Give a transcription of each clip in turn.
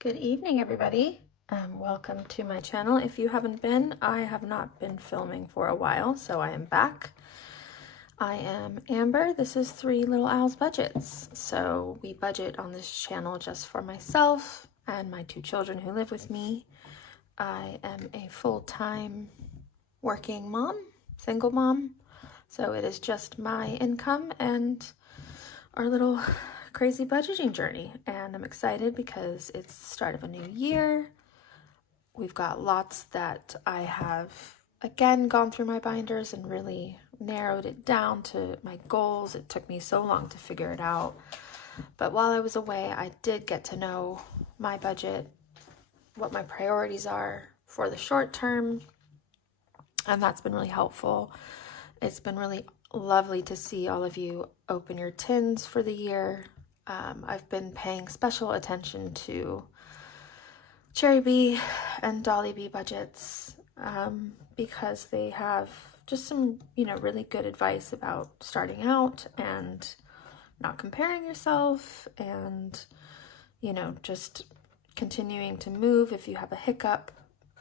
Good evening, everybody. Welcome to my channel. If you haven't been, I have not been filming for a while, so I am back. I am Amber. This is Three Little Owls Budgets. So we budget on this channel just for myself and my two children who live with me. I am a full-time working mom, single mom, so it is just my income and our little crazy budgeting journey, and I'm excited because it's the start of a new year. We've got lots that I have again gone through my binders and really narrowed it down to my goals. It took me so long to figure it out, but while I was away I did get to know my budget, what my priorities are for the short term, and that's been really helpful. It's been really lovely to see all of you open your tins for the year. I've been paying special attention to Cherry Bee and Dolly Bee budgets because they have just some, really good advice about starting out and not comparing yourself and, just continuing to move if you have a hiccup.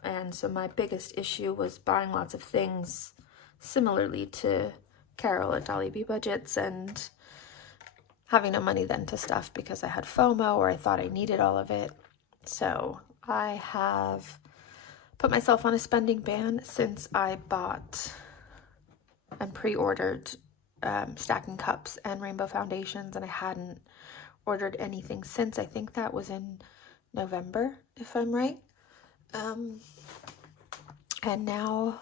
And so my biggest issue was buying lots of things similarly to Carol at Dolly Bee Budgets and having no money then to stuff because I had FOMO or I thought I needed all of it. So I have put myself on a spending ban since I bought and pre-ordered stacking cups and rainbow foundations, and I hadn't ordered anything since. I think that was in November, if I'm right. And now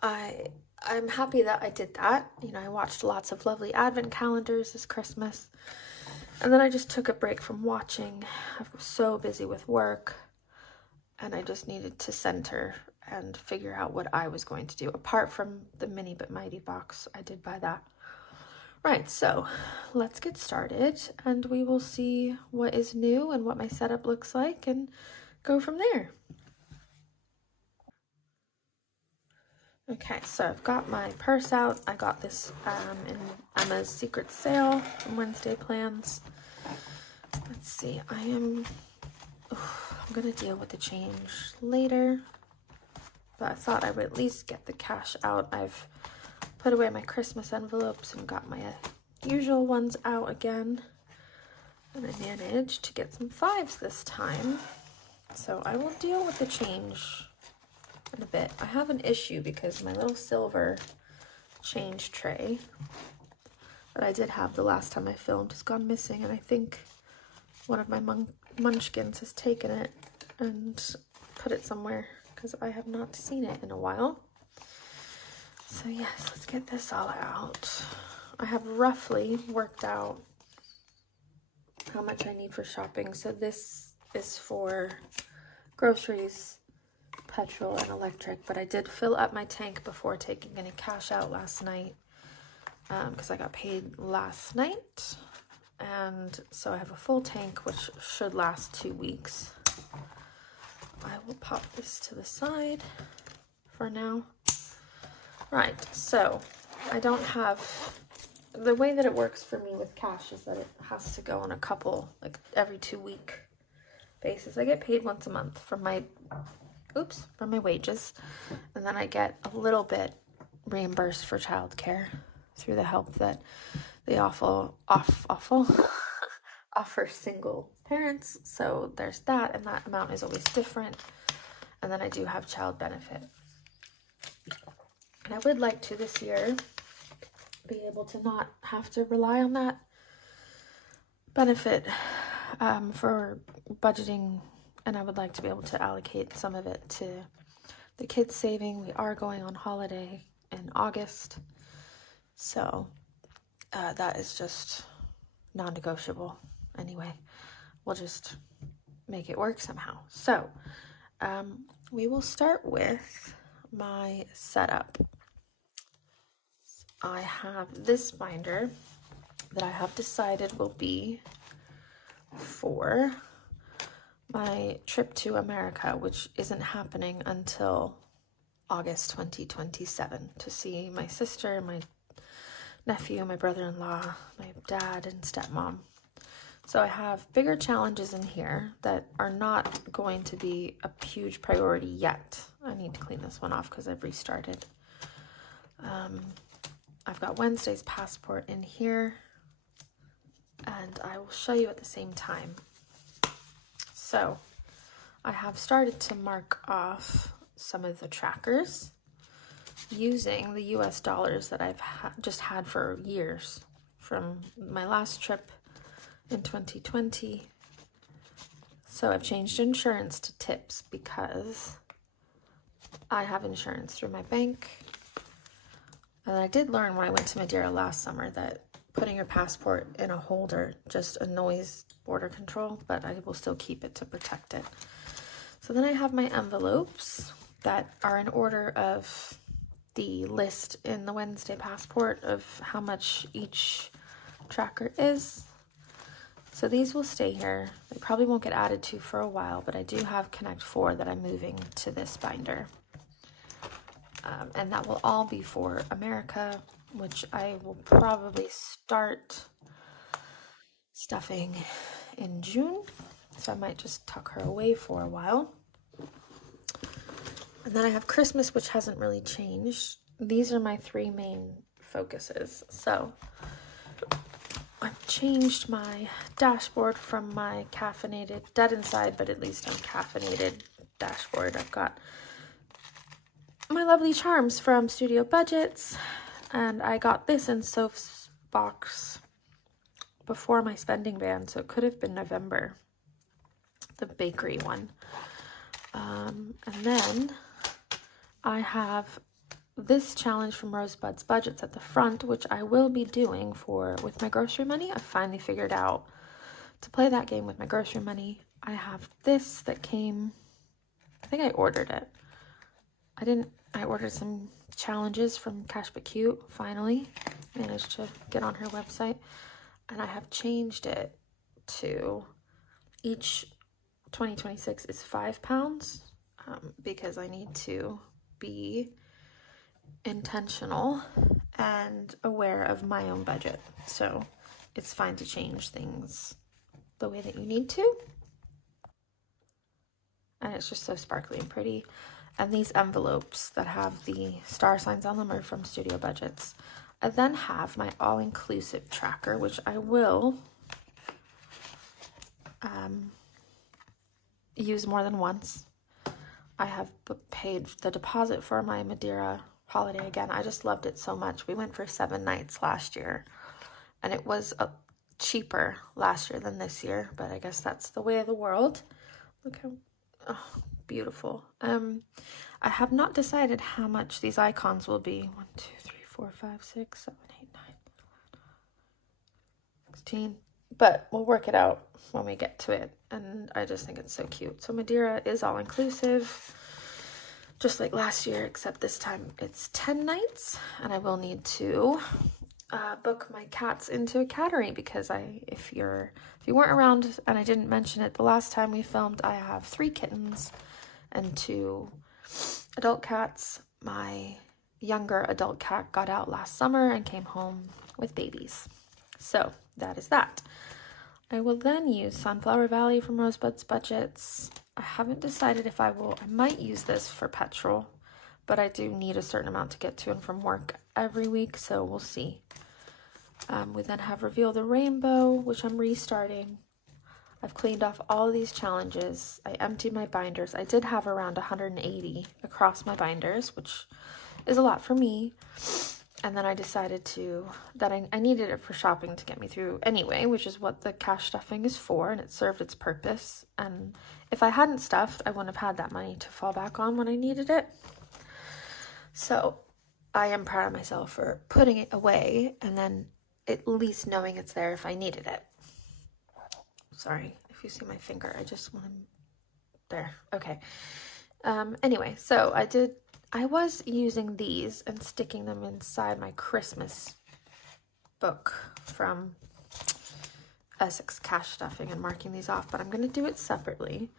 I'm happy that I did that. I watched lots of lovely advent calendars this Christmas, and then I just took a break from watching. I was so busy with work, and I just needed to center and figure out what I was going to do. Apart from the Mini But Mighty box, I did buy that. Right, so let's get started, and we will see what is new and what my setup looks like and go from there. Okay, so I've got my purse out. I got this in Emma's secret sale from Wednesday Plans. Let's see, I'm gonna deal with the change later, but I thought I would at least get the cash out. I've put away my Christmas envelopes and got my usual ones out again, and I managed to get some fives this time. So I will deal with the change in a bit. I have an issue because my little silver change tray that I did have the last time I filmed has gone missing, and I think one of my munchkins has taken it and put it somewhere because I have not seen it in a while. So yes, let's get this all out. I have roughly worked out how much I need for shopping. So this is for groceries, petrol, and electric, but I did fill up my tank before taking any cash out last night because I got paid last night, and so I have a full tank which should last 2 weeks. I will pop this to the side for now. Right, so I don't have, the way that it works for me with cash is that it has to go on a couple, like every 2 week basis. I get paid once a month from my wages, and then I get a little bit reimbursed for childcare through the help that they offer single parents. So there's that, and that amount is always different. And then I do have child benefit, and I would like to this year be able to not have to rely on that benefit for budgeting, and I would like to be able to allocate some of it to the kids' saving. We are going on holiday in August, so that is just non-negotiable. Anyway, we'll just make it work somehow. So we will start with my setup. I have this binder that I have decided will be for my trip to America, which isn't happening until August 2027, to see my sister, my nephew, my brother-in-law, my dad, and stepmom. So I have bigger challenges in here that are not going to be a huge priority yet. I need to clean this one off because I've restarted. I've got Wednesday's passport in here, and I will show you at the same time. So I have started to mark off some of the trackers using the US dollars that I've just had for years from my last trip in 2020. So I've changed insurance to tips because I have insurance through my bank. And I did learn when I went to Madeira last summer that putting your passport in a holder just annoys border control, but I will still keep it to protect it. So then I have my envelopes that are in order of the list in the Wednesday passport of how much each tracker is. So these will stay here. They probably won't get added to for a while, but I do have Connect 4 that I'm moving to this binder. And that will all be for America, which I will probably start stuffing in June. So I might just tuck her away for a while. And then I have Christmas, which hasn't really changed. These are my three main focuses. So I've changed my dashboard from my caffeinated, dead inside, but at least I'm caffeinated dashboard. I've got my lovely charms from Studio Budgets, and I got this in Soph's box before my spending ban, so it could have been November, the bakery one. And then I have this challenge from Rosebud's Budgets at the front, which I will be doing with my grocery money. I finally figured out to play that game with my grocery money. I have this that came, I think I ordered it. I ordered some challenges from Cash But Cute, finally. Managed to get on her website. And I have changed it to each 2026 is £5 because I need to be intentional and aware of my own budget. So it's fine to change things the way that you need to. And it's just so sparkly and pretty. And these envelopes that have the star signs on them are from Studio Budgets. I then have my all-inclusive tracker, which I will use more than once. I have paid the deposit for my Madeira holiday again. I just loved it so much. We went for 7 nights last year, and it was cheaper last year than this year, but I guess that's the way of the world. Look how beautiful. I have not decided how much these icons will be. 1, 2, 3, 4, 5, 6, 7, 8, 9, 16. But we'll work it out when we get to it. And I just think it's so cute. So Madeira is all inclusive, just like last year, except this time it's 10 nights. And I will need to book my cats into a cattery because if you weren't around and I didn't mention it the last time we filmed, I have 3 kittens and 2 adult cats. My younger adult cat got out last summer and came home with babies. So that is that. I will then use Sunflower Valley from Rosebud's Budgets. I haven't decided if I might use this for petrol, but I do need a certain amount to get to and from work every week, so we'll see. We then have Reveal the Rainbow, which I'm restarting. I've cleaned off all of these challenges. I emptied my binders. I did have around 180 across my binders, which is a lot for me. And then I decided that I needed it for shopping to get me through anyway, which is what the cash stuffing is for, and it served its purpose. And if I hadn't stuffed, I wouldn't have had that money to fall back on when I needed it. So I am proud of myself for putting it away and then at least knowing it's there if I needed it. Sorry if you see my finger, I just want to, there, okay. Anyway, so I was using these and sticking them inside my Christmas book from Essex Cash Stuffing and marking these off, but I'm going to do it separately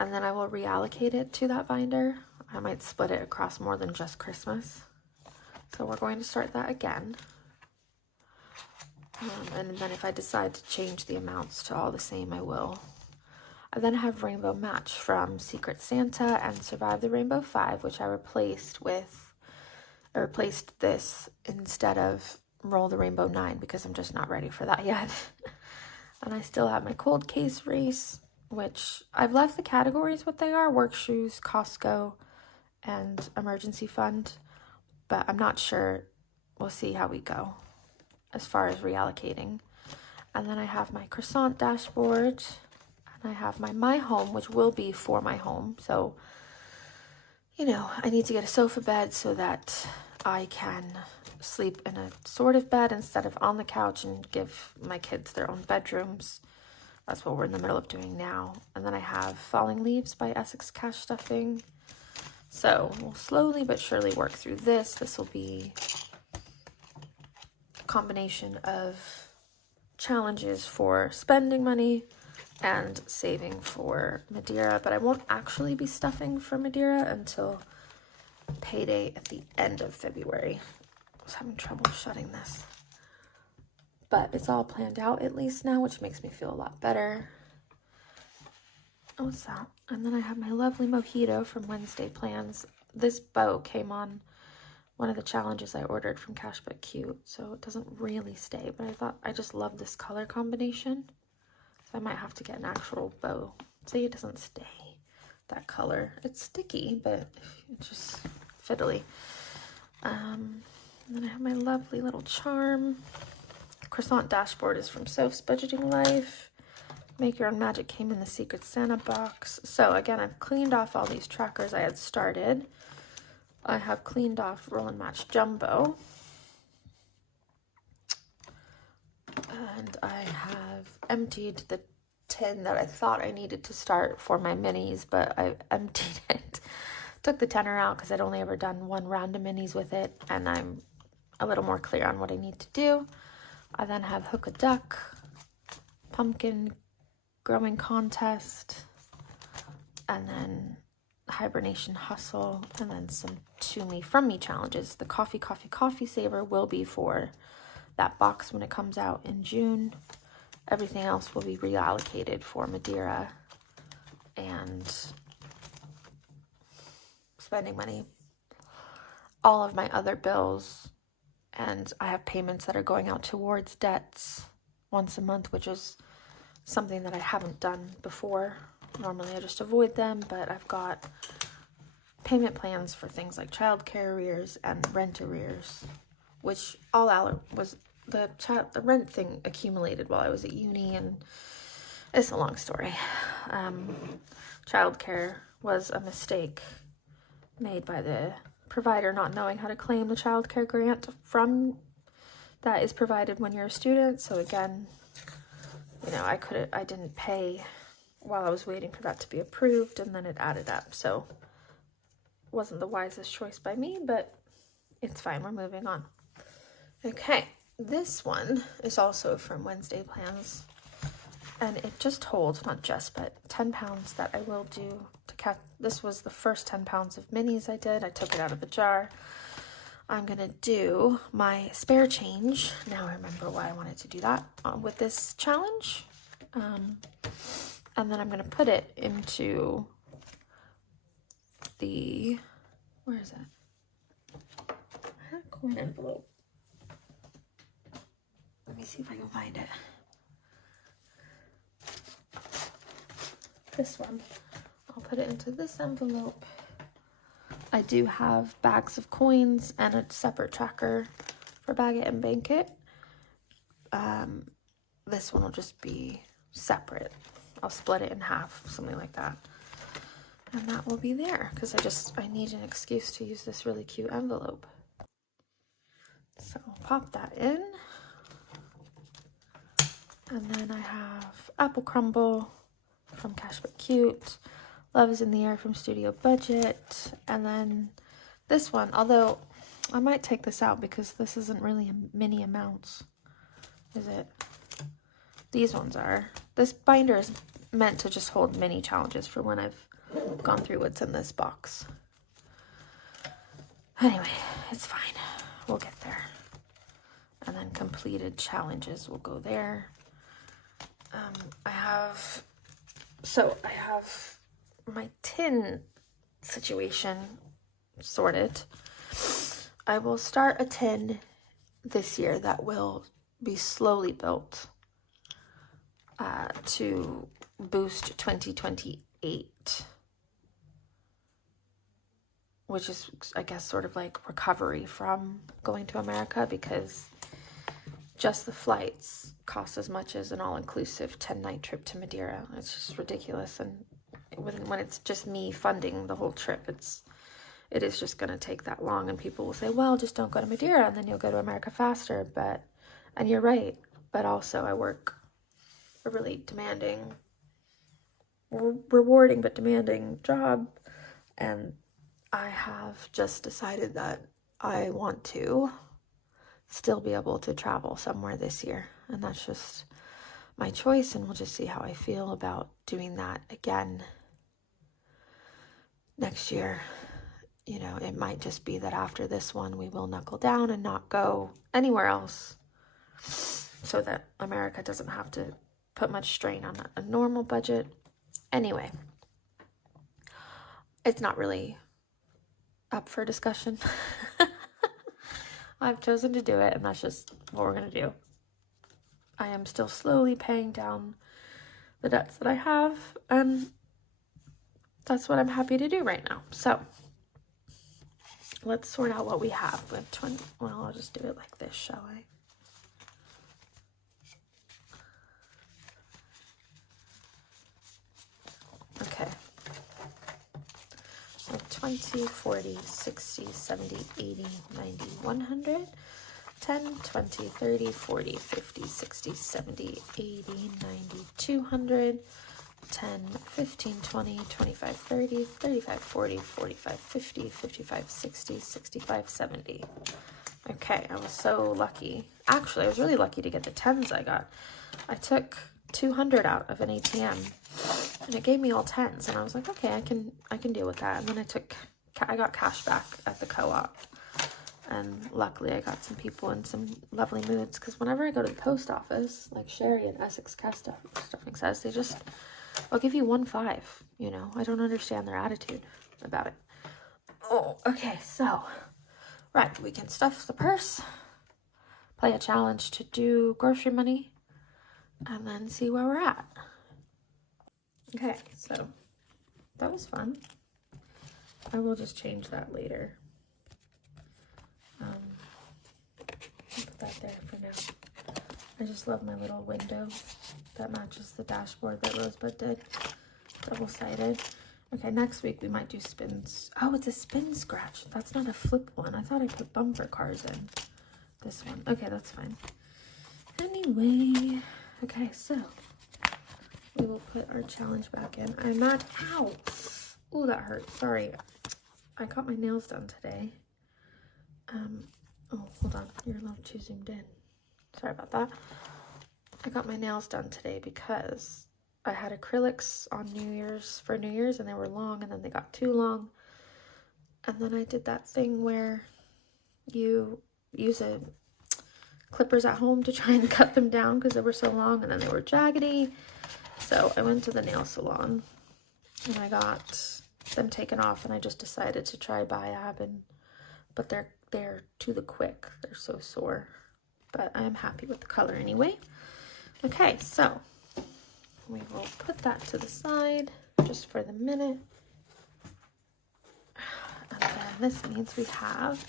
and then I will reallocate it to that binder. I might split it across more than just Christmas. So we're going to start that again. And then if I decide to change the amounts to all the same, I will. I then have Rainbow Match from Secret Santa and Survive the Rainbow 5, which I replaced this instead of Roll the Rainbow 9 because I'm just not ready for that yet. And I still have my cold case race, which I've left the categories what they are: work shoes, Costco, and emergency fund. But I'm not sure. We'll see how we go as far as reallocating. And then I have my croissant dashboard, and I have my home, which will be for my home. So, you know, I need to get a sofa bed so that I can sleep in a sort of bed instead of on the couch and give my kids their own bedrooms. That's what we're in the middle of doing now. And then I have Falling Leaves by Essex Cash Stuffing. So we'll slowly but surely work through this. This will be a combination of challenges for spending money and saving for Madeira, but I won't actually be stuffing for Madeira until payday at the end of February. I was having trouble shutting this, but it's all planned out at least now, which makes me feel a lot better. Oh, what's that? And then I have my lovely mojito from Wednesday Plans. This bow came on one of the challenges I ordered from Cash But Cute, so it doesn't really stay, but I thought I just love this color combination, so I might have to get an actual bow. See, it doesn't stay that color. It's sticky, but it's just fiddly. And then I have my lovely little charm. Croissant dashboard is from Soph's Budgeting Life. Make Your Own Magic came in the Secret Santa box. So again, I've cleaned off all these trackers I had started. I have cleaned off Roll and Match Jumbo. And I have emptied the tin that I thought I needed to start for my minis, but I emptied it. Took the tenner out because I'd only ever done one round of minis with it, and I'm a little more clear on what I need to do. I then have Hook a Duck, Pumpkin Growing Contest, and then Hibernation Hustle, and then some To Me From Me challenges. The Coffee Saver will be for that box when it comes out in June. Everything else will be reallocated for Madeira and spending money. All of my other bills, and I have payments that are going out towards debts once a month, which is something that I haven't done before. Normally I just avoid them, but I've got payment plans for things like childcare arrears and rent arrears, which all out was the rent thing accumulated while I was at uni, and it's a long story. Childcare was a mistake made by the provider not knowing how to claim the childcare grant from that is provided when you're a student. So again, you know, I didn't pay while I was waiting for that to be approved, and then it added up. So it wasn't the wisest choice by me, but it's fine. We're moving on. Okay, this one is also from Wednesday Plans, and it just holds, not just, but 10 pounds that I will do to catch. This was the first 10 pounds of minis I did. I took it out of the jar. I'm going to do my spare change. Now I remember why I wanted to do that with this challenge. And then I'm going to put it into the, where is it? I had a coin envelope. Let me see if I can find it. This one. I'll put it into this envelope. I do have bags of coins and a separate tracker for Bag It and Bank It. This one will just be separate. I'll split it in half, something like that. And that will be there because I need an excuse to use this really cute envelope. So I'll pop that in. And then I have Apple Crumble from Cash But Cute, Love Is in the Air from Studio Budget, and then this one, although I might take this out because this isn't really a mini amounts, is it? These ones are. This binder is meant to just hold mini challenges for when I've gone through what's in this box. Anyway, it's fine. We'll get there. and then completed challenges will go there. I have my tin situation sorted. I will start a tin this year that will be slowly built to boost 2028, which is, I guess, sort of like recovery from going to America, because just the flights cost as much as an all-inclusive 10-night trip to Madeira. It's just ridiculous. And when it's just me funding the whole trip, it is just going to take that long. And people will say, well, just don't go to Madeira and then you'll go to America faster. And you're right. But also I work a really demanding, rewarding but demanding job. And I have just decided that I want to still be able to travel somewhere this year. And that's just my choice. And we'll just see how I feel about doing that again next year. You know, it might just be that after this one, we will knuckle down and not go anywhere else, so that America doesn't have to put much strain on a normal budget. Anyway, it's not really up for discussion. I've chosen to do it, and that's just what we're going to do. I am still slowly paying down the debts that I have, and that's what I'm happy to do right now. So let's sort out what we have with 20. Well, I'll just do it like this, shall I? Okay. 20, 40, 60, 70, 80, 90, 100, 10, 20, 30, 40, 50, 60, 70, 80, 90, 200, 10, 15, 20, 25, 30, 35, 40, 45, 50, 55, 60, 65, 70. Okay, I was so lucky. Actually, I was really lucky to get the 10s I got. I took 200 out of an ATM, and it gave me all 10s, and I was like, okay, I can deal with that. And then I got cash back at the co-op, and luckily I got some people in some lovely moods, because whenever I go to the post office, like Sherry and Essex Cast Stuffing says, I'll give you 1.5, you know. I don't understand their attitude about it. Oh, okay, so, right, we can stuff the purse, play a challenge to do grocery money, and then see where we're at. Okay, so that was fun. I will just change that later. I'll put that there for now. I just love my little window that matches the dashboard that Rosebud did. Double-sided. Okay, next week we might do spins. Oh, it's a spin scratch. That's not a flip one. I thought I put bumper cars in. This one. Okay, that's fine. Anyway, okay, so we will put our challenge back in. I'm not, ow! Oh, that hurt. Sorry. I got my nails done today. Oh, hold on. You're a little too zoomed in. Sorry about that. I got my nails done today because I had acrylics on New Year's, and they were long, and then they got too long. And then I did that thing where you use clippers at home to try and cut them down because they were so long, and then they were jaggedy. So I went to the nail salon and I got them taken off, and I just decided to try Biab, but they're to the quick. They're so sore, but I am happy with the color anyway. Okay, so we will put that to the side just for the minute. And then this means we have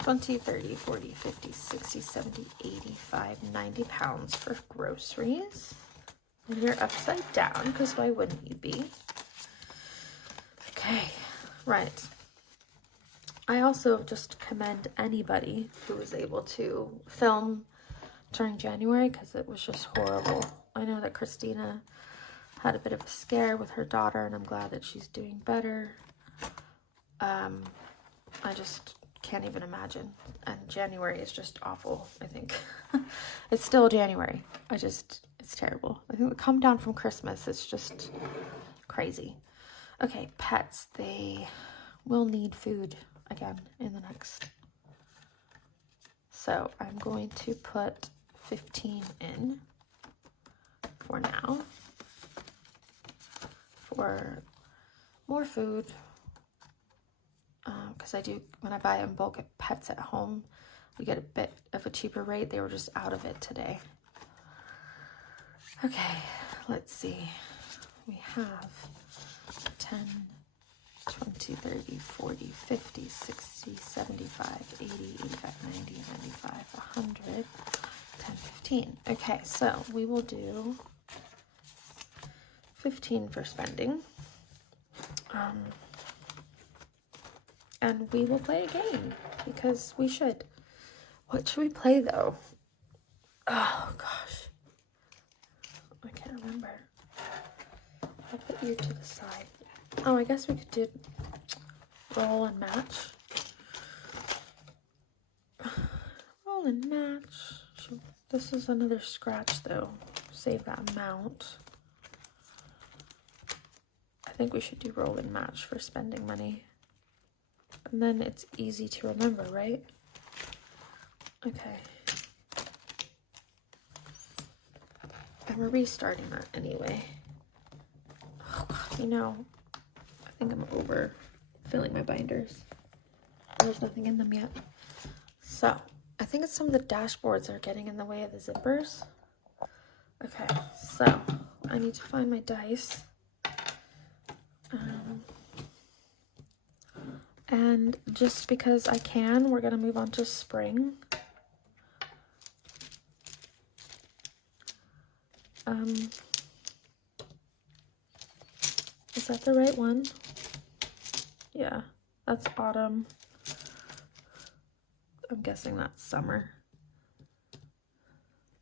20, 30, 40, 50, 60, 70, 85, 90 pounds for groceries. And you're upside down, because why wouldn't you be? Okay, right. I also just commend anybody who was able to film during January, because it was just horrible. I know that Christina had a bit of a scare with her daughter, and I'm glad that she's doing better. I just can't even imagine. And January is just awful, I think. It's still January. It's terrible. I think we come down from Christmas. It's just crazy. Okay, pets. They will need food again in the next So I'm going to put 15 in for now for more food, because I do, when I buy in bulk at Pets at Home, we get a bit of a cheaper rate. They were just out of it today. Okay, let's see. We have 10, 20, 30, 40, 50, 60, 75, 80, 85, 90, 95, 100, 10, 15. Okay, so we will do 15 for spending. And we will play a game because we should. What should we play though? Oh gosh. I can't remember. I'll put you to the side. Oh, I guess we could do roll and match. Roll and match. This is another scratch though. Save that amount. I think we should do roll and match for spending money. And then it's easy to remember, right? Okay. And we're restarting that anyway. Oh God, you know, I think I'm over filling my binders. There's nothing in them yet. So, I think it's some of the dashboards that are getting in the way of the zippers. Okay, so I need to find my dice. And just because I can, we're going to move on to spring. Is that the right one? Yeah, that's autumn. I'm guessing that's summer.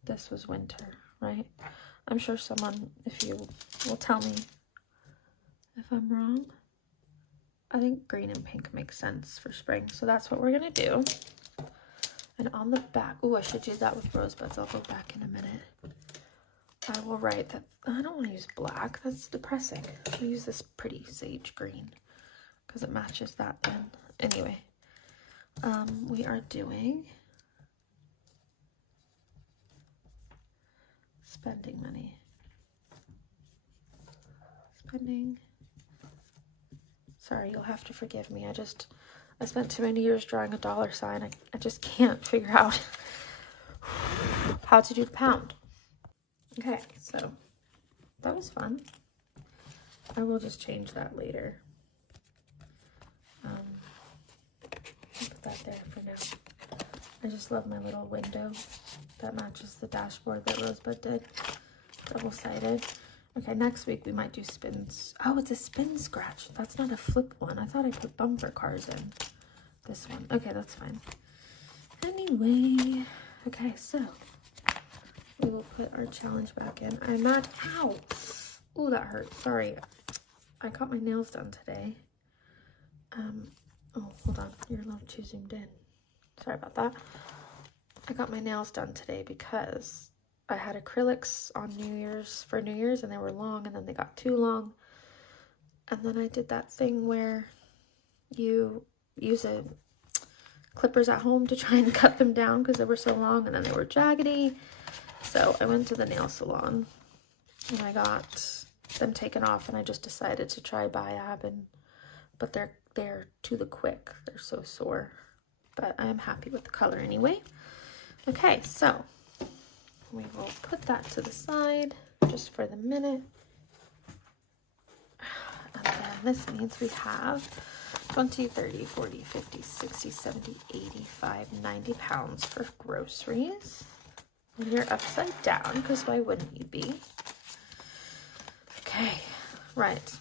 This was winter, right? I'm sure someone, if you will tell me if I'm wrong. I think green and pink makes sense for spring, so that's what we're gonna do. And on the back, oh, I should do that with rosebuds. I'll go back in a minute. I will write that. I don't want to use black. That's depressing. I'll use this pretty sage green because it matches that then. Anyway, we are doing spending money. Spending. Sorry, you'll have to forgive me. I spent too many years drawing a dollar sign. I just can't figure out how to do the pound. Okay, so that was fun. I will just change that later. I'll put that there for now. I just love my little window that matches the dashboard that Rosebud did. Double-sided. Okay, next week we might do spins. Oh, it's a spin scratch. That's not a flip one. I thought I put bumper cars in. This one. Okay, that's fine. Anyway, okay, so we will put our challenge back in. I'm not. Ow! Oh, that hurt. Sorry. I got my nails done today. Oh, hold on. You're a little too zoomed in. Sorry about that. I got my nails done today because I had acrylics on New Year's and they were long and then they got too long. And then I did that thing where you use clippers at home to try and cut them down because they were so long and then they were jaggedy. So I went to the nail salon and I got them taken off and I just decided to try Biab, but they're to the quick. They're so sore. But I am happy with the color anyway. Okay, so we will put that to the side just for the minute. And then this means we have 20, 30, 40, 50, 60, 70, 85, 90 pounds for groceries. And you're upside down, because why wouldn't you be? Okay, right.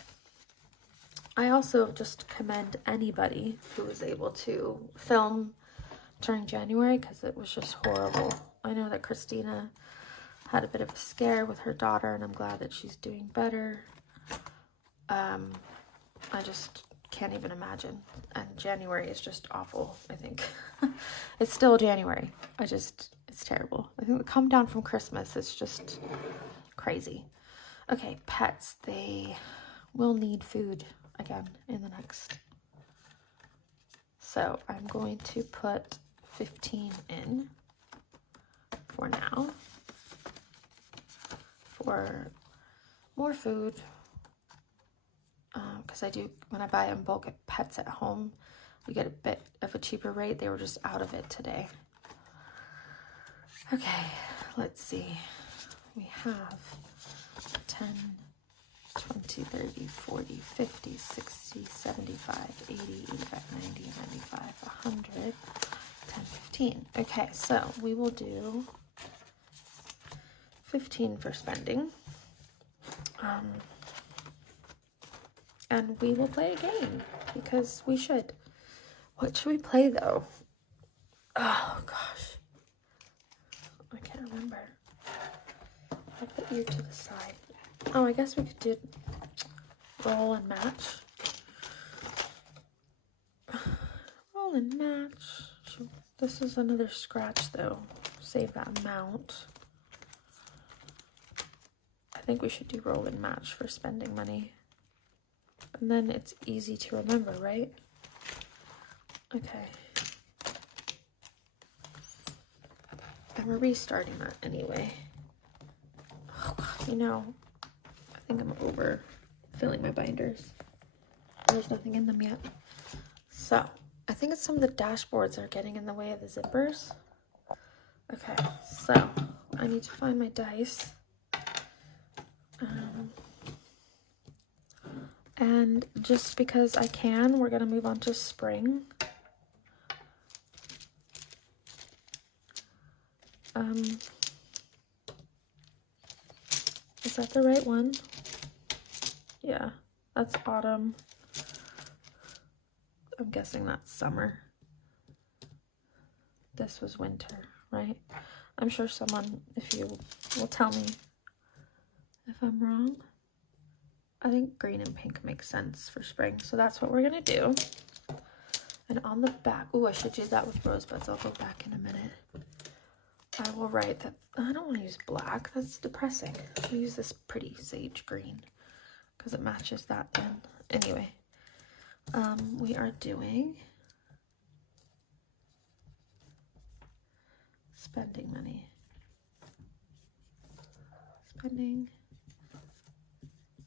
I also just commend anybody who was able to film during January, because it was just horrible. I know that Christina had a bit of a scare with her daughter, and I'm glad that she's doing better. I just can't even imagine. And January is just awful, I think. It's still January. It's terrible. I think the come down from Christmas is just crazy. Okay, pets, they will need food again in the next. So I'm going to put 15 in for now. For more food, because I do, when I buy in bulk at Pets at Home, we get a bit of a cheaper rate. They were just out of it today. Okay, let's see. We have 10, 20, 30, 40, 50, 60, 75, 80, 85, 90, 95, 100, 10, 15. Okay, so we will do 15 for spending. And we will play a game because we should. What should we play though? Oh gosh. I can't remember. I'll put you to the side. Oh, I guess we could do roll and match. Roll and match. This is another scratch though. Save that amount. I think we should do roll and match for spending money. And then it's easy to remember, right? Okay. And we're restarting that anyway. Oh, God, you know, I think I'm over filling my binders. There's nothing in them yet. So, I think it's some of the dashboards that are getting in the way of the zippers. Okay, so I need to find my dice. And just because I can, we're going to move on to spring. Is that the right one? Yeah, that's autumn. I'm guessing that's summer. This was winter, right? I'm sure someone, if you will tell me if I'm wrong. I think green and pink makes sense for spring, so that's what we're gonna do. And on the back, oh, I should do that with rosebuds. I'll go back in a minute. I will write that. I don't want to use black. That's depressing. I'll use this pretty sage green because it matches that then. Anyway, we are doing spending money. Spending.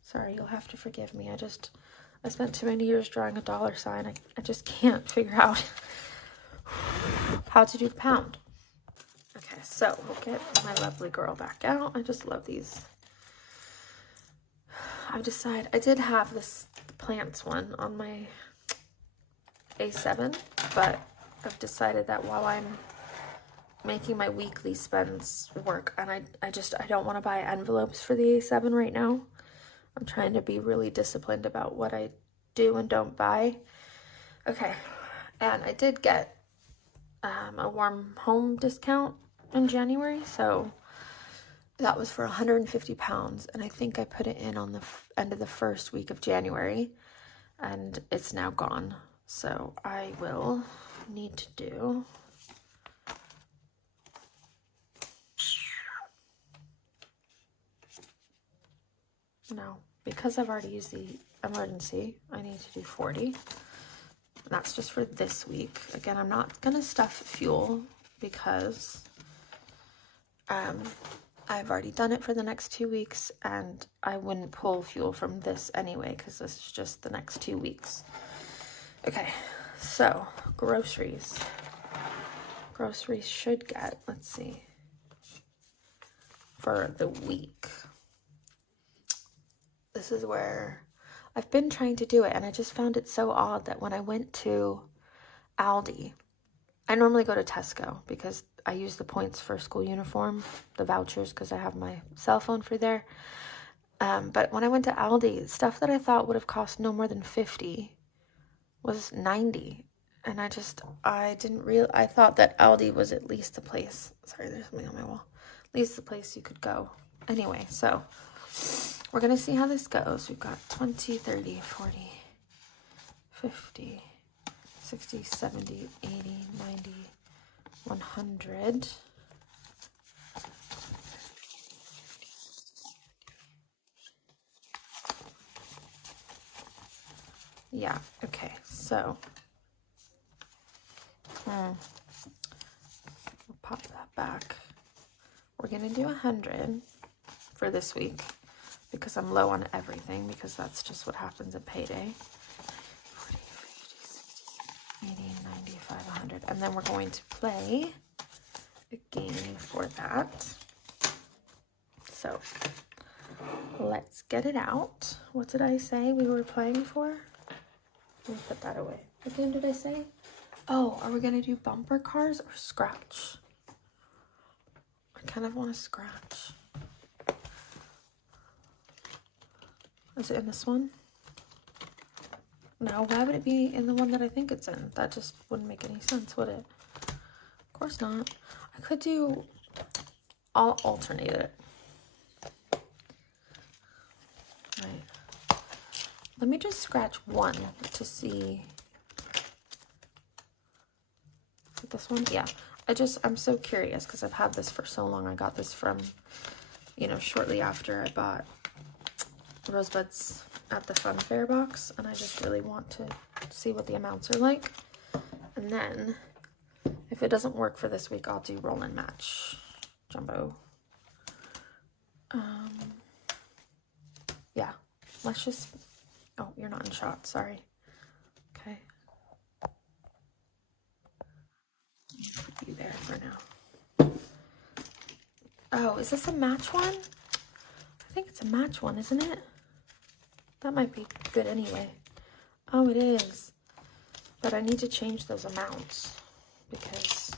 Sorry, you'll have to forgive me. I spent too many years drawing a dollar sign. I just can't figure out how to do the pound. Okay, so we'll get my lovely girl back out. I just love these. I've decided, I did have this plants one on my A7, but I've decided that while I'm making my weekly spends work, and I don't want to buy envelopes for the A7 right now. I'm trying to be really disciplined about what I do and don't buy. Okay, and I did get a warm home discount in January, so that was for 150 pounds, and I think I put it in on the end of the first week of January, and it's now gone. So I will need to do no, because I've already used the emergency, I need to do 40. And that's just for this week. Again, I'm not gonna stuff fuel because I've already done it for the next 2 weeks, and I wouldn't pull fuel from this anyway because this is just the next 2 weeks. Okay, so groceries. Groceries should get, let's see, for the week. This is where I've been trying to do it, and I just found it so odd that when I went to Aldi, I normally go to Tesco because I use the points for school uniform, the vouchers, because I have my cell phone for there. But when I went to Aldi, stuff that I thought would have cost no more than 50 was 90. And I thought that Aldi was at least the place. Sorry, there's something on my wall. At least the place you could go. Anyway, so we're going to see how this goes. We've got 20, 30, 40, 50, 60, 70, 80, 90, 100. Yeah, okay, so pop that back. We're gonna do 100 for this week because I'm low on everything, because that's just what happens at payday. 40, 50, 60, 80, 95, 100. And then we're going to play a game for that. So let's get it out. What did I say we were playing for? Let me put that away. What game did I say? Oh, are we gonna do bumper cars or scratch? I kind of want to scratch. Is it in this one? No, why would it be in the one that I think it's in? That just wouldn't make any sense, would it? Of course not. I could do, I'll alternate it. Right. Let me just scratch one to see. Is it this one? Yeah. I'm so curious because I've had this for so long. I got this from, you know, shortly after I bought rosebuds at the fun fair box, and I just really want to see what the amounts are like. And then if it doesn't work for this week, I'll do roll and match jumbo. Yeah, let's just, oh, you're not in shot, sorry. Okay. Put you there for now. Oh, is this a match one? I think it's a match one, isn't it? That might be good anyway. Oh, it is. But I need to change those amounts because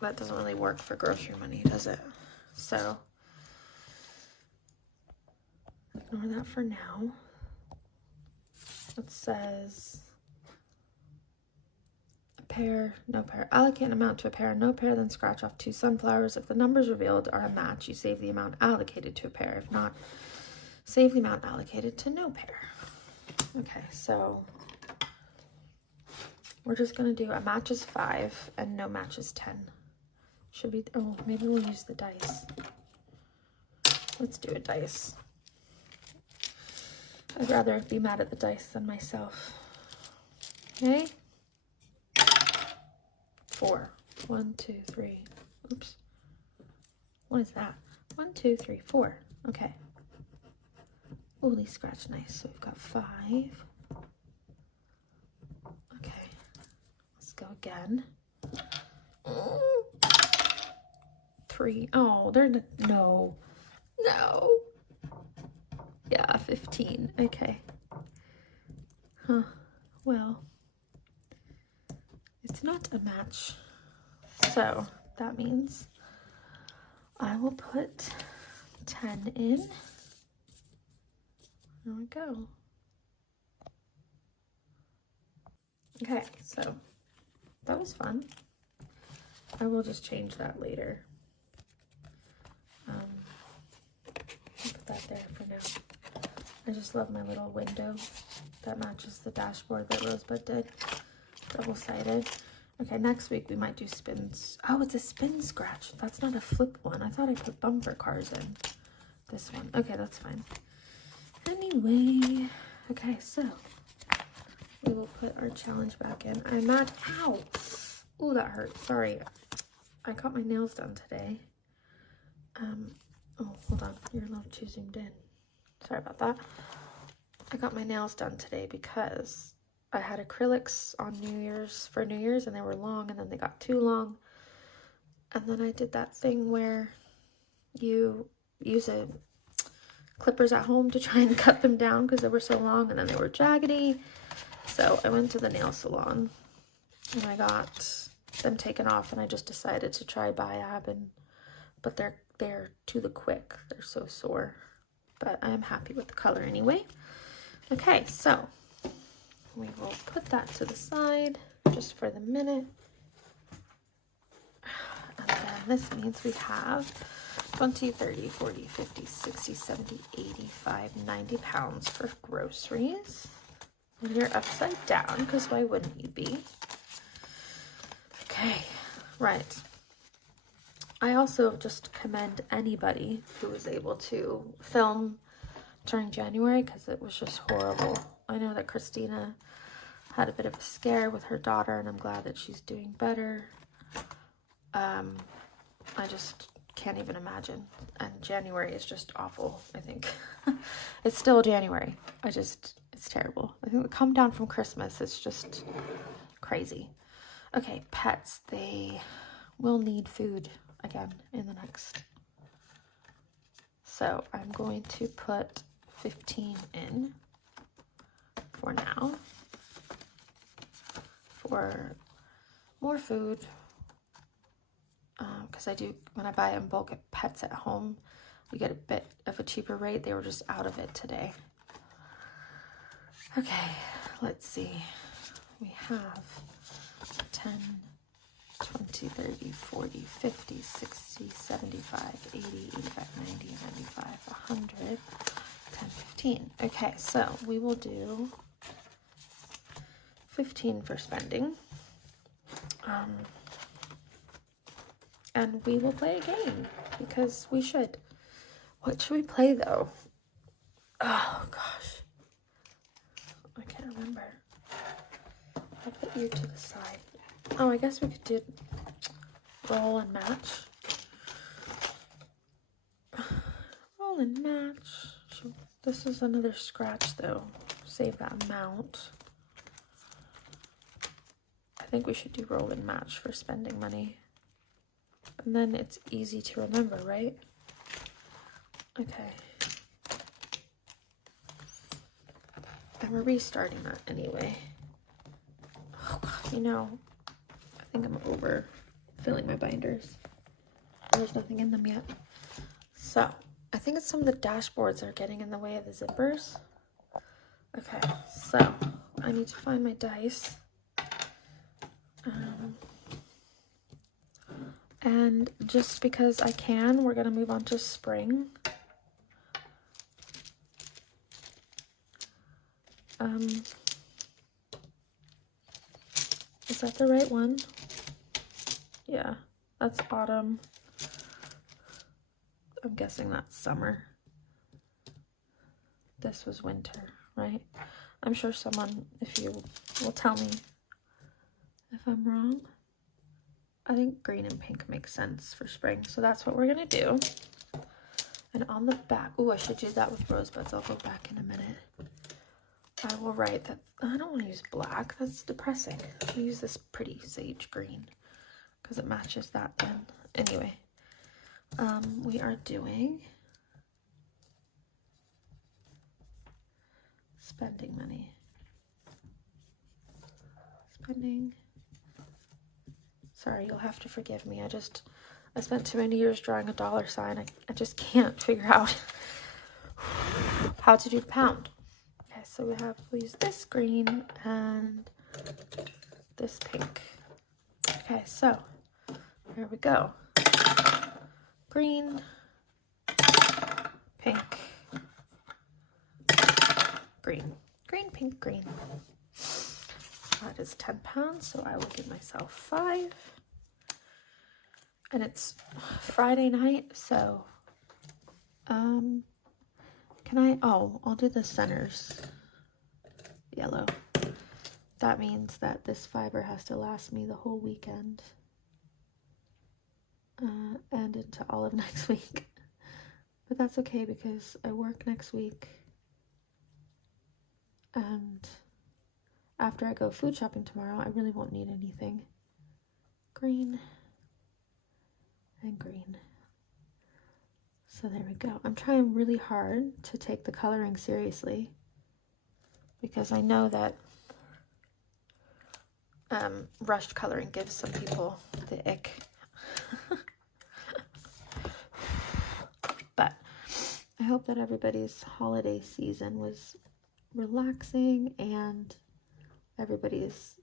that doesn't really work for grocery money, does it? So ignore that for now. It says a pair, no pair. Allocate an amount to a pair, no pair, then scratch off 2 sunflowers. If the numbers revealed are a match, you save the amount allocated to a pair. If not, save the amount allocated to no pair. Okay, so we're just gonna do a match is 5 and no match is 10. Should be, oh, maybe we'll use the dice. Let's do a dice. I'd rather be mad at the dice than myself. Okay. 4. 1, 2, 3. Oops. What is that? 1, 2, 3, 4. Okay. Oh, these scratch nice. So we've got 5. Okay. Let's go again. 3. Oh, they're no. No. Yeah, 15. Okay. Huh. Well, it's not a match. So that means I will put 10 in. There we go. Okay, so that was fun. I will just change that later. I'll put that there for now. I just love my little window that matches the dashboard that Rosebud did. Double-sided. Okay, next week we might do spins. Oh, it's a spin scratch. That's not a flip one. I thought I put bumper cars in this one. Okay, that's fine. Anyway, okay, so we will put our challenge back in. I'm at, ow! Oh, that hurt. Sorry. I got my nails done today. Oh, hold on. You're a little too zoomed in. Sorry about that. I got my nails done today because I had acrylics on New Year's and they were long and then they got too long. And then I did that thing where you use clippers at home to try and cut them down because they were so long and then they were jaggedy. So I went to the nail salon and I got them taken off and I just decided to try Biab, but they're to the quick. They're so sore. But I am happy with the color anyway. Okay, so we will put that to the side just for the minute. And then this means we have 20, 30, 40, 50, 60, 70, 85, 90 pounds for groceries. And you're upside down because why wouldn't you be? Okay, right. I also just commend anybody who was able to film during January because it was just horrible. I know that Christina had a bit of a scare with her daughter and I'm glad that she's doing better. I just can't even imagine. And January is just awful, I think. It's still January. It's terrible. I think we come down from Christmas. It's just crazy. Okay, pets. They will need food again in the next. So I'm going to put 15 in for now. For more food. Because when I buy in bulk at Pets at Home, we get a bit of a cheaper rate. They were just out of it today. Okay, let's see. We have 10, 20, 30, 40, 50, 60, 75, 80, 85, 90, 95, 100, 10, 15. Okay, so we will do 15 for spending. And we will play a game because we should. What should we play though? Oh gosh. I can't remember. I'll put you to the side. Oh, I guess we could do roll and match. Roll and match. This is another scratch though. Save that amount. I think we should do roll and match for spending money. And then it's easy to remember, right? Okay. And we're restarting that anyway. Oh God, I think I'm over filling my binders. There's nothing in them yet. So, I think it's some of the dashboards that are getting in the way of the zippers. Okay, so I need to find my dice. And just because I can, we're going to move on to spring. Is that the right one? Yeah, that's autumn. I'm guessing that's summer. This was winter, right? I'm sure someone, if you will tell me if I'm wrong. I think green and pink makes sense for spring, so that's what we're gonna do. And on the back, oh, I should do that with rosebuds. I'll go back in a minute. I will write that. I don't want to use black. That's depressing. I'll use this pretty sage green because it matches that then. Anyway, we are doing spending money. Spending. Sorry, you'll have to forgive me. I spent too many years drawing a dollar sign. I just can't figure out how to do the pound. Okay, so we'll use this green and this pink. Okay, so here we go. Green, pink, green, green, pink, green. That is 10 pounds, so I will give myself 5. And it's Friday night, so I'll do the centers yellow. That means that this fiber has to last me the whole weekend and into all of next week. But that's okay because I work next week, and after I go food shopping tomorrow, I really won't need anything. Green and green. So there we go. I'm trying really hard to take the coloring seriously because I know that rushed coloring gives some people the ick. But I hope that everybody's holiday season was relaxing and everybody is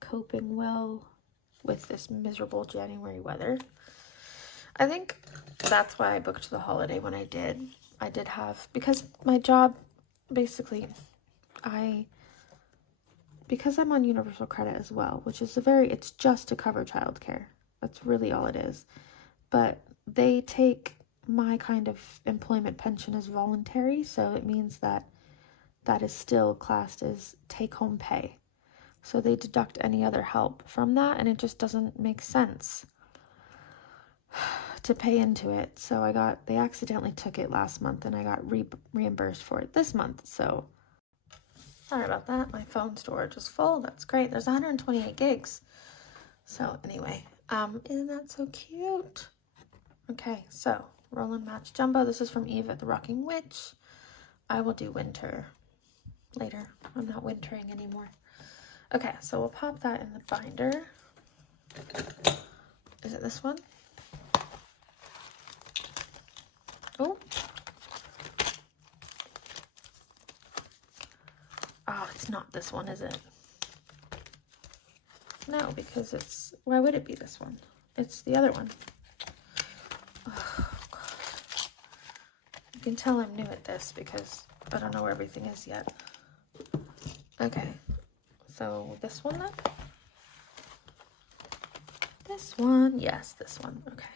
coping well with this miserable January weather. I think that's why I booked the holiday when I did. I did have, because my job, basically, because I'm on universal credit as well, which is it's just to cover childcare. That's really all it is. But they take my kind of employment pension as voluntary, so it means that is still classed as take-home pay. So they deduct any other help from that, and it just doesn't make sense. to pay into it. So they accidentally took it last month and I got reimbursed for it this month. So sorry about that. My phone storage is full. That's great. There's 128 gigs. So anyway, isn't that so cute? Okay, so Roll and Match Jumbo. This is from Eve at the Rocking Witch. I will do winter later. I'm not wintering anymore. Okay, so we'll pop that in the binder. Is it this one? Oh. Oh, it's not this one, is it? No, because it's... Why would it be this one? It's the other one. Oh, God. You can tell I'm new at this because I don't know where everything is yet. Okay. So, this one then? This one? Yes, this one. Okay.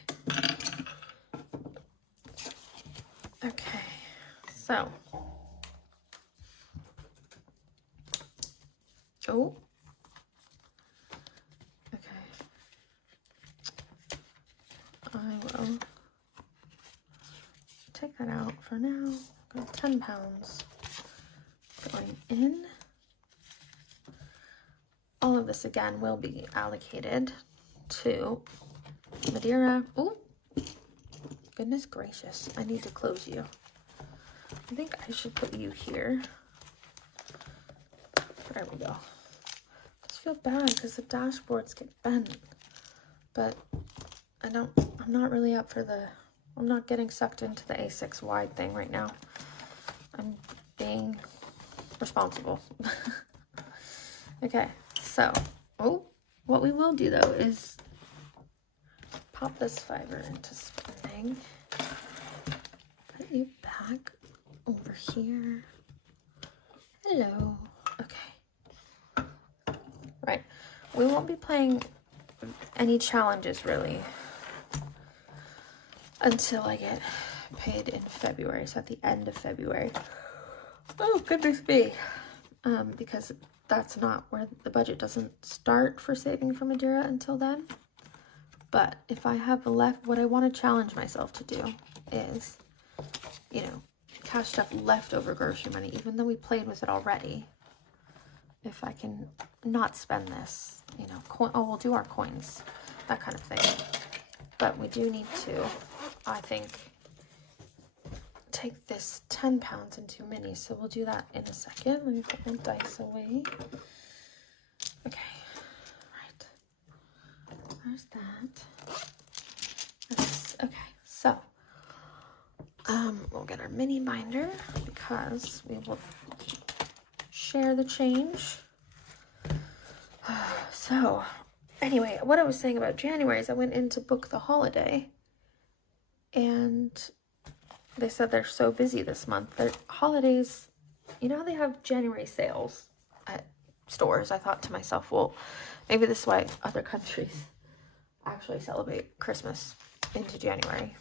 Okay. So. Oh. Okay. I will take that out for now. Got 10 pounds going in. All of this again will be allocated to Madeira. Oh, goodness gracious. I need to close you. I think I should put you here. There we go. I just feel bad because the dashboards get bent. But I'm not really up for I'm not getting sucked into the A6 wide thing right now. I'm being responsible. Okay, so, what we will do though is pop this fiber into spinning. Put you back over here. Hello. Okay. Right. We won't be playing any challenges really until I get paid in February, so at the end of February. Oh, goodness me. Because that's not where the budget doesn't start for saving for Madeira until then. But if I have what I want to challenge myself to do is, cash stuff leftover grocery money, even though we played with it already. If I can not spend this, we'll do our coins, that kind of thing. But we do need to, I think, take this 10 pounds into minis. So we'll do that in a second. Let me put my dice away. Okay, right. There's that. Okay, so we'll get our mini binder because we will share the change. So anyway, what I was saying about January is I went in to book the holiday and they said they're so busy this month. Their holidays, how they have January sales at stores. I thought to myself, well, maybe this is why other countries actually celebrate Christmas into January.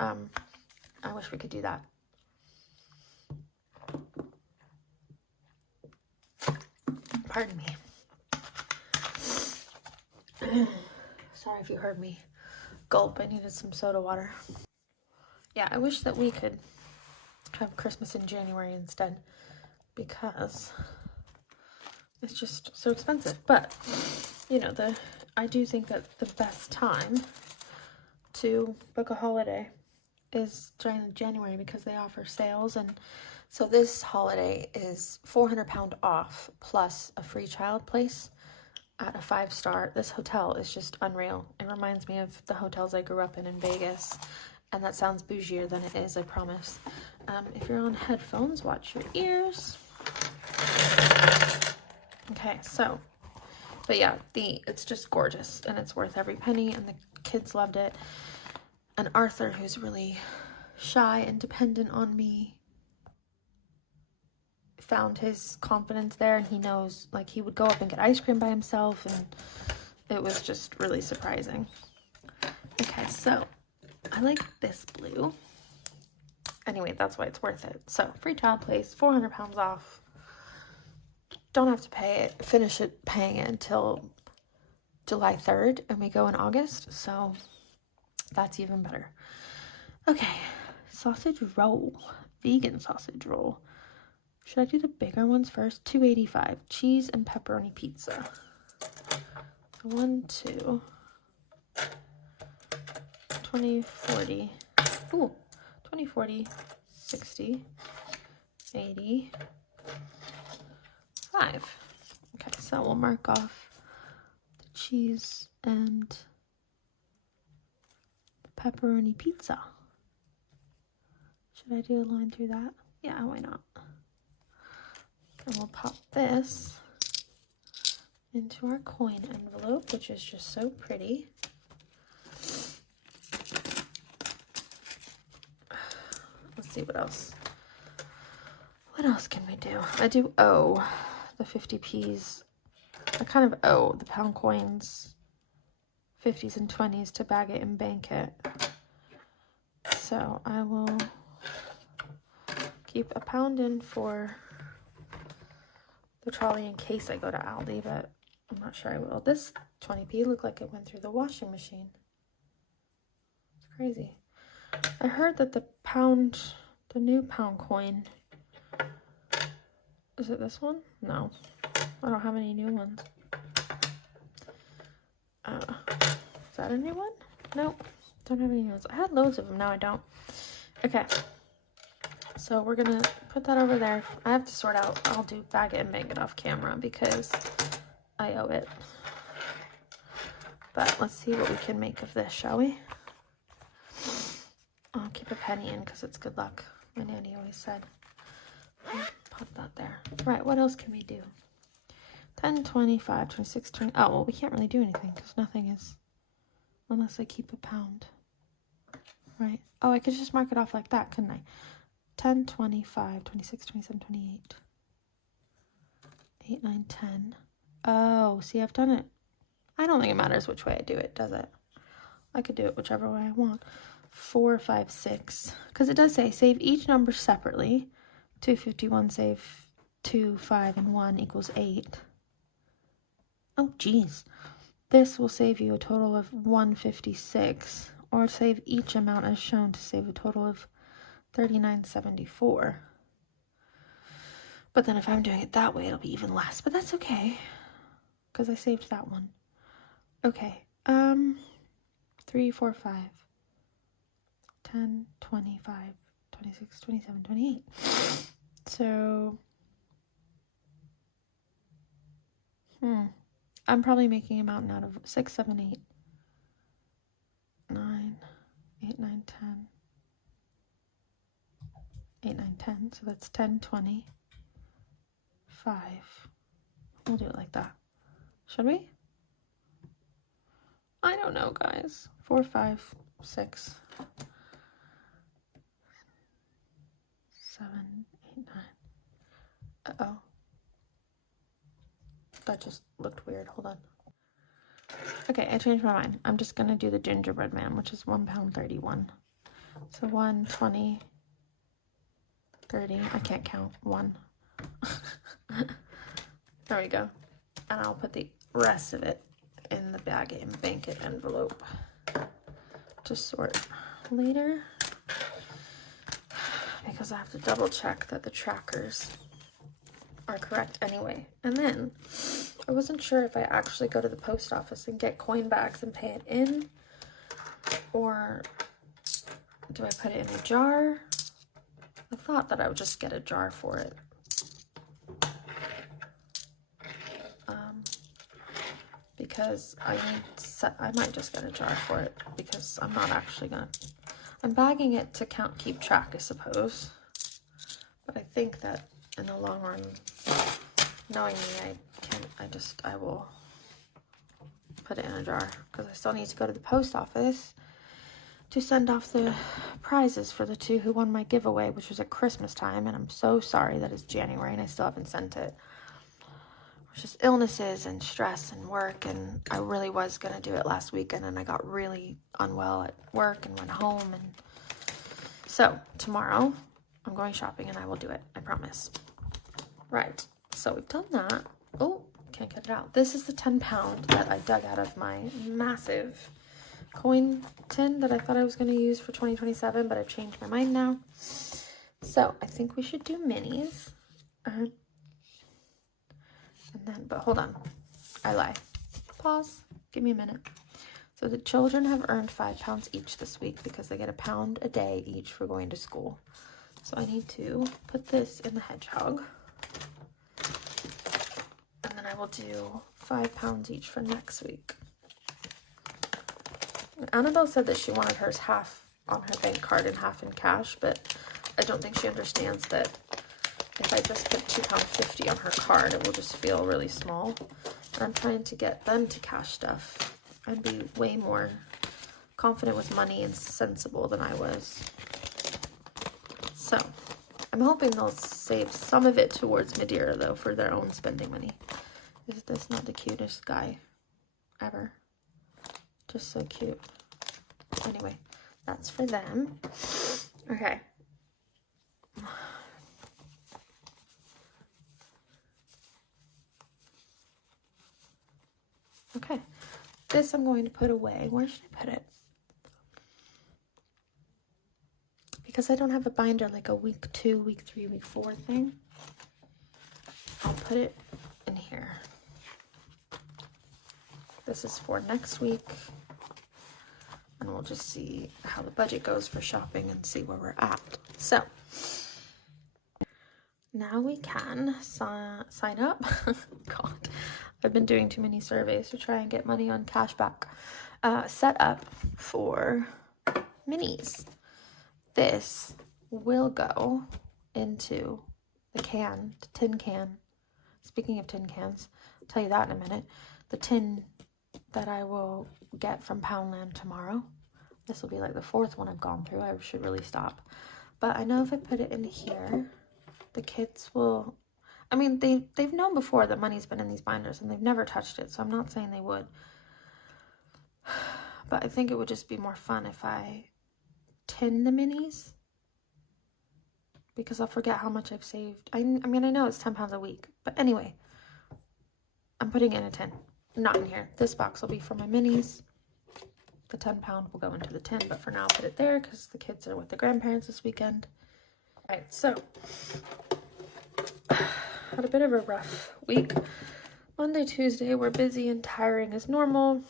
I wish we could do that. Pardon me. Sorry if you heard me gulp. I needed some soda water. Yeah, I wish that we could have Christmas in January instead because it's just so expensive. But, I do think that the best time to book a holiday is during January because they offer sales. And so this holiday is £400 off plus a free child place at a 5-star. This hotel is just unreal. It reminds me of the hotels I grew up in Vegas. And that sounds bougier than it is, I promise. If you're on headphones, watch your ears. Okay, so, but yeah, it's just gorgeous and it's worth every penny and the kids loved it. And Arthur, who's really shy and dependent on me, found his confidence there and he knows, he would go up and get ice cream by himself and it was just really surprising. Okay, so I like this blue. Anyway, that's why it's worth it. So, free child place, £400 off. Don't have to finish paying it until July 3rd, and we go in August. So, That's even better. Okay, sausage roll, vegan sausage roll. Should I do the bigger ones first? $2.85, cheese and pepperoni pizza. 1, 2, 20, 40. Ooh, 20, 40, 60, 80, 5. Okay, so we'll mark off the cheese and pepperoni pizza. Should I do a line through that? Yeah, why not? And we'll pop this into our coin envelope, which is just so pretty. Let's see what else. What else can we do? I do owe the 50p's. I kind of owe the pound coins, 50s and 20s, to bag it and bank it. So I will keep a pound in for the trolley in case I go to Aldi, but I'm not sure I will. This 20p looked like it went through the washing machine. It's crazy. I heard that the new pound coin, is it this one? No, I don't have any new ones. Is that a new one? Nope, don't have any new ones. I had loads of them, now I don't. Okay, so we're gonna put that over there. I have to sort out, I'll do bag it and bank it off camera because I owe it. But let's see what we can make of this, shall we? I'll keep a penny in because it's good luck. My nanny always said. Pop that there. Right, what else can we do? 10, 25, 26, 20. Oh, well, we can't really do anything because nothing is, unless I keep a pound. Right. Oh, I could just mark it off like that, couldn't I? 10, 25, 26, 27, 28. 8, 9, 10. Oh, see, I've done it. I don't think it matters which way I do it, does it? I could do it whichever way I want. 4, 5, 6. Because it does say save each number separately. 251 save 2, 5, and 1 equals 8. Oh, geez. This will save you a total of 156. Or save each amount as shown to save a total of 39.74. But then if I'm doing it that way, it'll be even less. But that's okay, because I saved that one. Okay. 3, 4, 5, 10, 25, 26, 27, 28. So, I'm probably making a mountain out of 6, 7, 8, 9, 8, 9, 10. 8, 9, 10. So that's 10, 20, 5. We'll do it like that. Should we? I don't know, guys. 4, 5, 6, 7, 8, 9. Uh-oh. That just looked weird. Hold on. Okay, I changed my mind. I'm just going to do the gingerbread man, which is £1.31. So 1, 20, 30. I can't count. 1. There we go. And I'll put the rest of it in the bag it and bank it envelope to sort later, because I have to double check that the trackers are correct anyway. And then I wasn't sure if I actually go to the post office and get coin bags and pay it in, or do I put it in a jar? I thought that I would just get a jar for it. Because I might just get a jar for it, because I'm not actually gonna, I'm bagging it to keep track, I suppose. But I think that in the long run, knowing me, I will put it in a jar, because I still need to go to the post office to send off the prizes for the 2 who won my giveaway, which was at Christmas time, and I'm so sorry that it's January and I still haven't sent it. It's just illnesses and stress and work, and I really was going to do it last weekend, and I got really unwell at work and went home, and so tomorrow I'm going shopping and I will do it, I promise. Right, so we've done that. Oh, can't get it out. This is the £10 that I dug out of my massive coin tin that I thought I was going to use for 2027, but I've changed my mind now. So I think we should do minis. And then, but hold on, I lie. Pause, give me a minute. So the children have earned £5 each this week because they get £1 a day each for going to school. So I need to put this in the hedgehog. And then I will do £5 each for next week. Annabelle said that she wanted hers half on her bank card and half in cash, but I don't think she understands that if I just put £2.50 on her card, it will just feel really small. And I'm trying to get them to cash stuff and be way more confident with money and sensible than I was. So I'm hoping they'll save some of it towards Madeira, though, for their own spending money. Is this not the cutest guy ever? Just so cute. Anyway, that's for them. Okay. Okay. This I'm going to put away. Where should I put it? Because I don't have a binder like a week 2, week 3, week 4 thing. I'll put it in here. This is for next week. And we'll just see how the budget goes for shopping and see where we're at. So, now we can sign up. God, I've been doing too many surveys to try and get money on cash back. Set up for minis. This will go into the can, the tin can. Speaking of tin cans, I'll tell you that in a minute. The tin that I will get from Poundland tomorrow. This will be like the 4th one I've gone through. I should really stop. But I know if I put it in here, the kids will... I mean, they've known before that money's been in these binders and they've never touched it, so I'm not saying they would. But I think it would just be more fun if I tin the minis, because I'll forget how much I've saved. I mean, I know it's £10 a week, but anyway, I'm putting it in a tin, not in here. This box will be for my minis. The £10 will go into the tin, but for now I'll put it there because the kids are with the grandparents this weekend. All right, so had a bit of a rough week. Monday, Tuesday were busy and tiring as normal.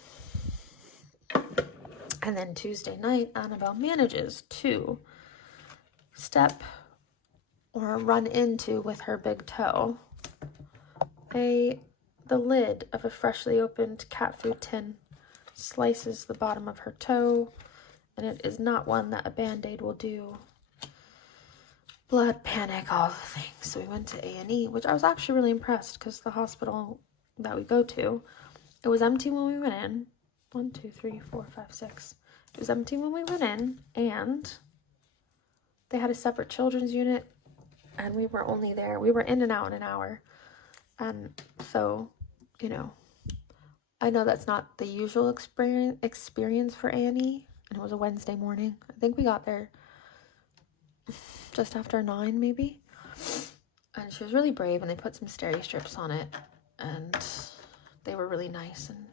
And then Tuesday night, Annabelle manages to step or run into with her big toe the lid of a freshly opened cat food tin, slices the bottom of her toe, and it is not one that a Band-Aid will do. Blood, panic, all the things. So we went to A&E, which I was actually really impressed because the hospital that we go to, it was empty when we went in. 1, 2, 3, 4, 5, 6. It was empty when we went in, and they had a separate children's unit, and we were only there. We were in and out in an hour. And so, you know, I know that's not the usual experience for A&E, and it was a Wednesday morning. I think we got there just after 9, maybe. And she was really brave, and they put some steri strips on it, and they were really nice, and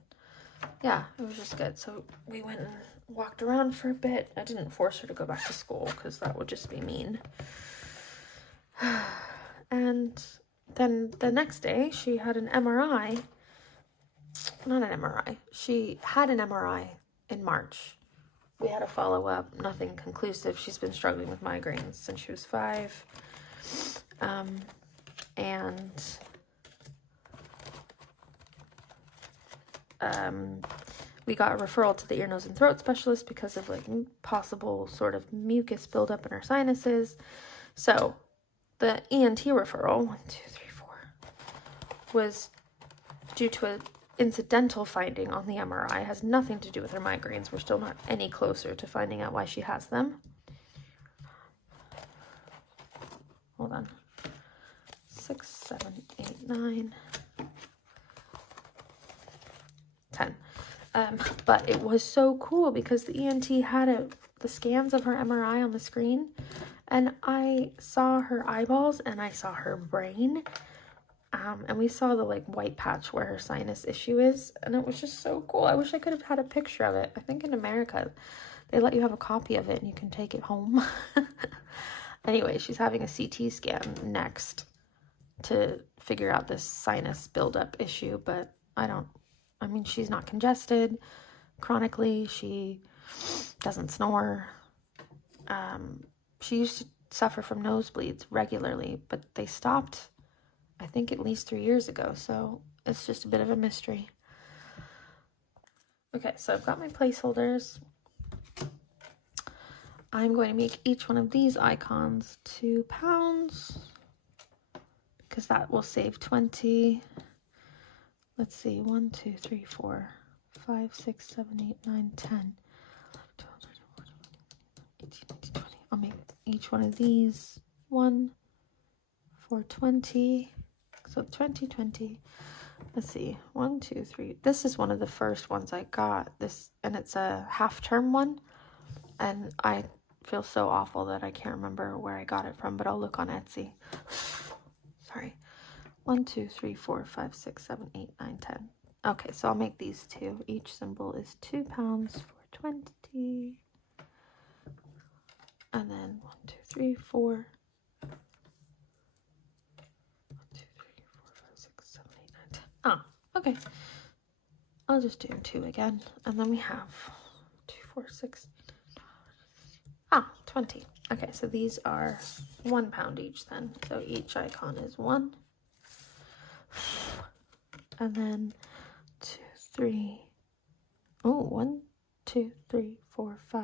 yeah, it was just good. So we went and walked around for a bit. I didn't force her to go back to school because that would just be mean. And then the next day she had an MRI. Not an MRI. She had an MRI in March. We had a follow-up, nothing conclusive. She's been struggling with migraines since she was 5. We got a referral to the ear, nose, and throat specialist because of like possible sort of mucus buildup in her sinuses. So the ENT referral, 1, 2, 3, 4, was due to an incidental finding on the MRI. It has nothing to do with her migraines. We're still not any closer to finding out why she has them. Hold on. 6, 7, 8, 9, 10. But it was so cool because the ENT had the scans of her MRI on the screen, and I saw her eyeballs and I saw her brain, And we saw the like white patch where her sinus issue is, and it was just so cool. I wish I could have had a picture of it. I think in America they let you have a copy of it and you can take it home. Anyway, she's having a CT scan next to figure out this sinus buildup issue, but I mean, she's not congested chronically. She doesn't snore. She used to suffer from nosebleeds regularly, but they stopped, I think, at least 3 years ago, so it's just a bit of a mystery. Okay, so I've got my placeholders. I'm going to make each one of these icons £2 because that will save 20. Let's see, 1, 2, 3, 4, 5, 6, 7, 8, 9, 10, 12, 13, 14, 15, 18, 19, 20. I'll make each one of these 1 for 20. So 20, 20. Let's see, 1, 2, 3. This is one of the first ones I got. This, and it's a half-term one. And I feel so awful that I can't remember where I got it from, but I'll look on Etsy. Sorry. 1, 2, 3, 4, 5, 6, 7, 8, 9, 10. Okay, so I'll make these two. Each symbol is £2 for 20. And then 1, 2, 3, 4. 1, 2, 3, 4, 5, 6, 7, 8, 9, 10. Ah, okay. I'll just do 2 again. And then we have 2, 4, 6. 20. Okay, so these are £1 each then. So each icon is 1. And then 2, 3. Oh, 1, 2, 3, 4, 5,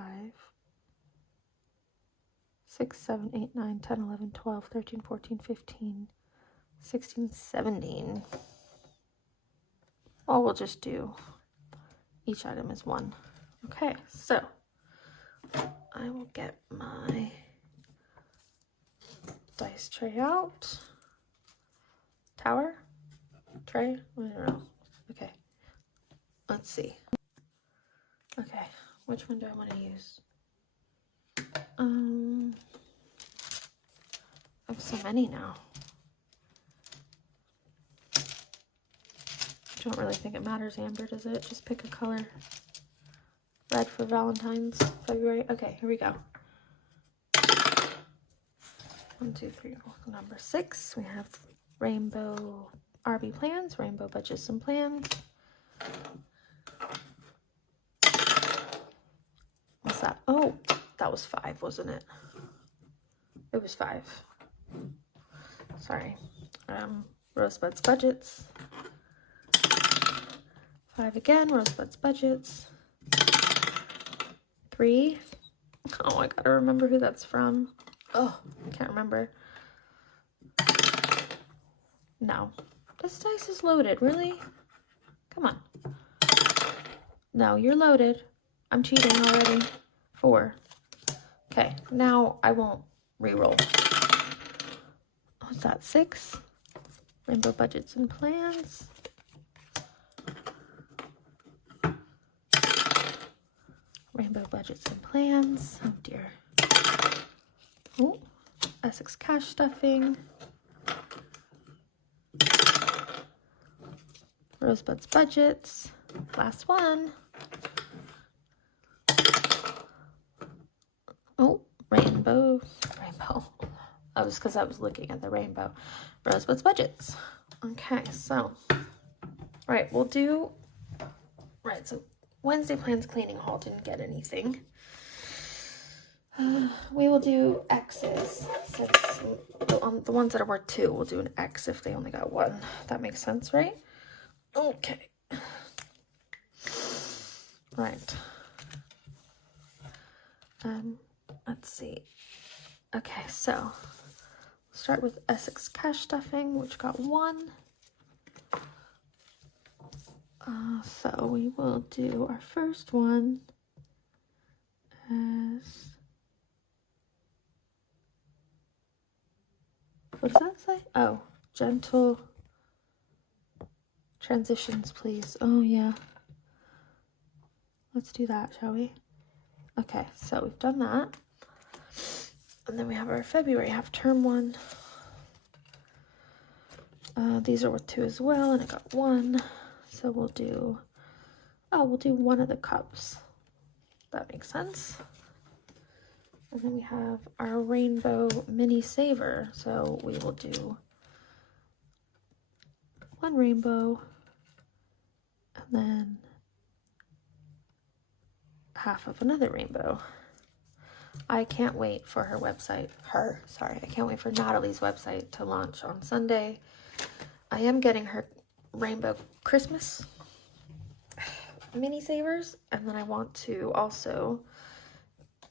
6, 7, 8, 9, 10, 11, 12, 13, 14, 15, 16, 17. Well, we'll just do each item is 1. Okay, so I will get my dice tray out. Tower? Tray? I don't know. Okay. Let's see. Okay, which one do I want to use? I have so many now. I don't really think it matters, Amber, does it? Just pick a color. Red for Valentine's, February. Okay, here we go. 1, 2, 3, number 6. We have rainbow RB plans, rainbow budgets and plans. What's that? Oh, that was 5, wasn't it? It was 5. Sorry. Rosebud's budgets. 5 again, Rosebud's budgets. 3. Oh, I gotta remember who that's from. Oh, I can't remember. No. This dice is loaded, really? Come on. No, you're loaded. I'm cheating already. 4. Okay, now I won't re-roll. What's that, 6? Rainbow budgets and plans. Rainbow budgets and plans. Oh dear. Oh, Essex cash stuffing. Rosebud's budgets. Last one. Oh, rainbow. That was because I was looking at the rainbow. Rosebud's budgets. Okay, so, right, we'll do, right, so Wednesday plans cleaning haul didn't get anything. We will do X's, since the ones that are worth 2, we'll do an X if they only got 1. That makes sense, right? Okay. Right. Let's see. Okay, so start with Essex cash stuffing, which got 1. So we will do our first one as, what does that say? Oh, gentle transitions, please. Oh, yeah. Let's do that, shall we? Okay, so we've done that. And then we have our February half-term one. These are worth 2 as well, and I got 1. So we'll do one of the cups. That makes sense. And then we have our rainbow mini saver. So we will do 1 rainbow and then half of another rainbow. I can't wait for I can't wait for Natalie's website to launch on Sunday. I am getting her rainbow Christmas mini savers, and then I want to also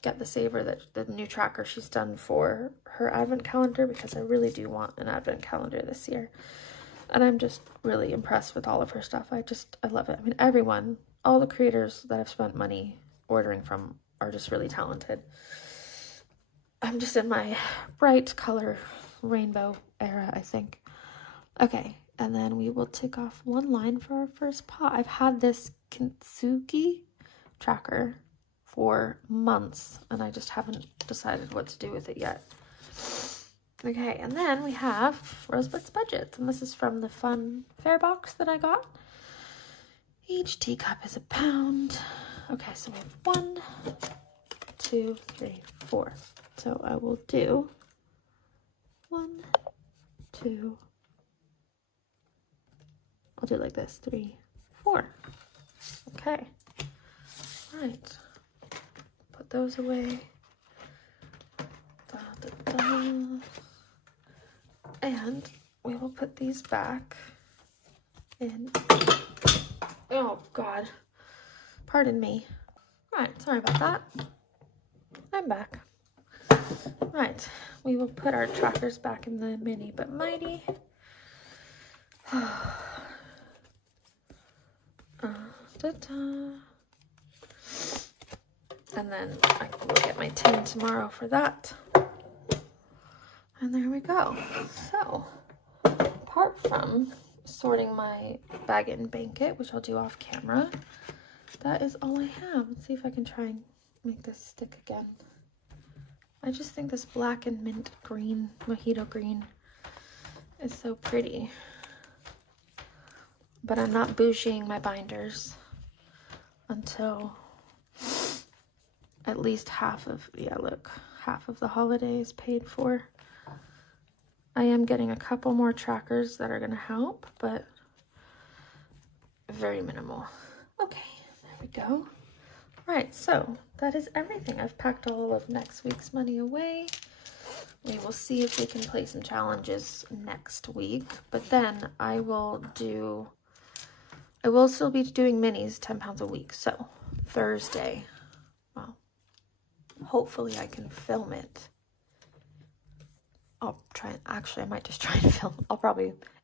get the saver, that the new tracker she's done for her advent calendar, because I really do want an advent calendar this year. And I'm just really impressed with all of her stuff. I love it. I mean, all the creators that I've spent money ordering from are just really talented. I'm just in my bright color rainbow era, I think. Okay, and then we will tick off 1 line for our first pot. I've had this Kintsugi tracker for months, and I just haven't decided what to do with it yet. Okay, and then we have Rosebud's Budgets, and this is from the fun fair box that I got. Each teacup is £1. Okay, so we have 1, 2, 3, 4. So I will do 1, 2. I'll do it like this, 3, 4. Okay. Right. Put those away. Da, da, da. And we will put these back in. Oh God. Pardon me. Right, sorry about that. I'm back. Right, we will put our trackers back in the Mini but Mighty. And then I will get my tin tomorrow for that. And there we go. So, apart from sorting my bag it and bank it, which I'll do off camera, that is all I have. Let's see if I can try and make this stick again. I just think this black and mint green, mojito green, is so pretty. But I'm not bougieing my binders until at least half of the holiday is paid for. I am getting a couple more trackers that are going to help, but very minimal. Okay, there we go. Right, so that is everything. I've packed all of next week's money away. We will see if we can play some challenges next week, but then I will still be doing minis 10 pounds a week. So Thursday, well, hopefully I can film it. I might just try and film.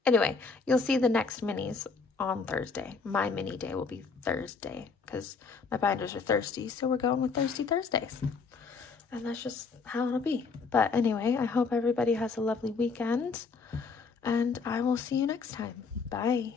Anyway, you'll see the next minis on Thursday. My mini day will be Thursday because my binders are thirsty, so we're going with Thirsty Thursdays. And that's just how it'll be. But anyway, I hope everybody has a lovely weekend, and I will see you next time. Bye.